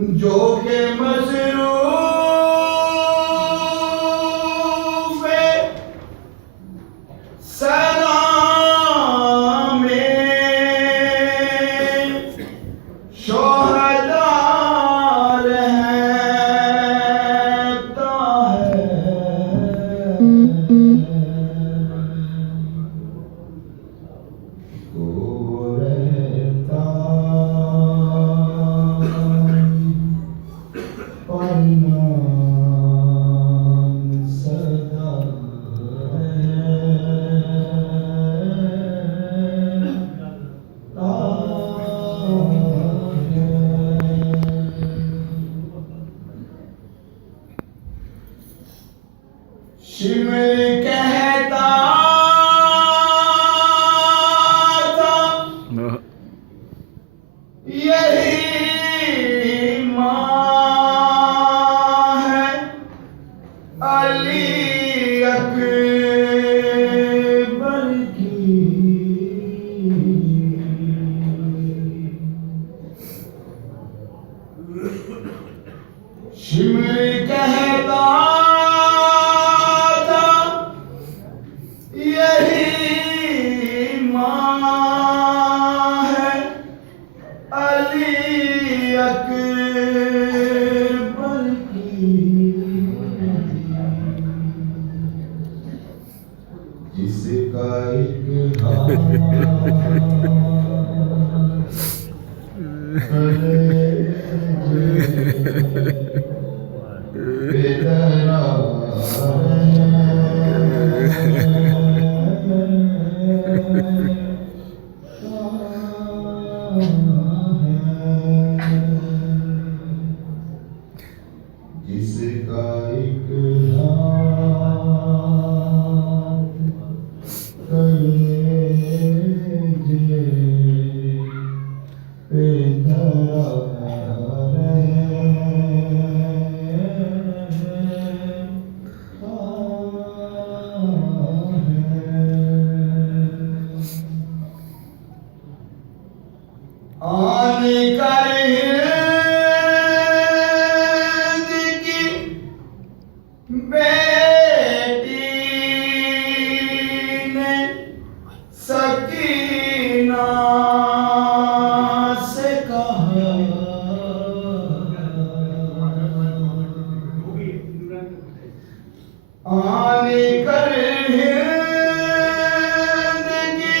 जो के मसरूफ सलाम शोहदा रहता है। शिविर कहता था यही माँ है अली अकबर की। शिविर कहता जिसका एक जिसका एक आने कर हिंद की बेटी ने सकीना से कहा आने कर हिंद की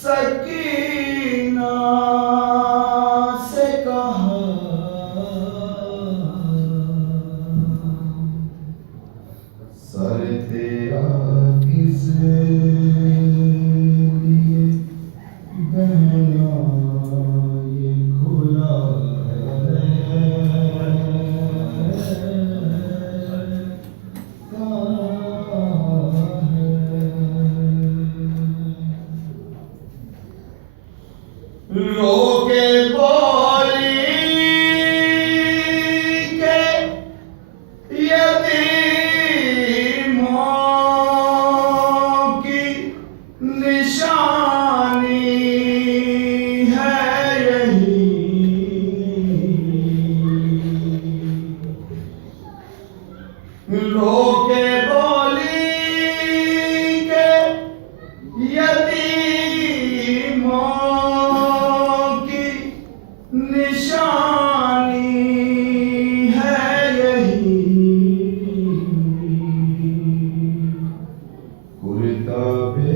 सकीना से कहा सर तेरा किस लिए बहना ये खुला लोगे बोली के यतीमों की निशानी है यही। लोगे बोली के यतीमों निशानी है यही। कुर्ता पे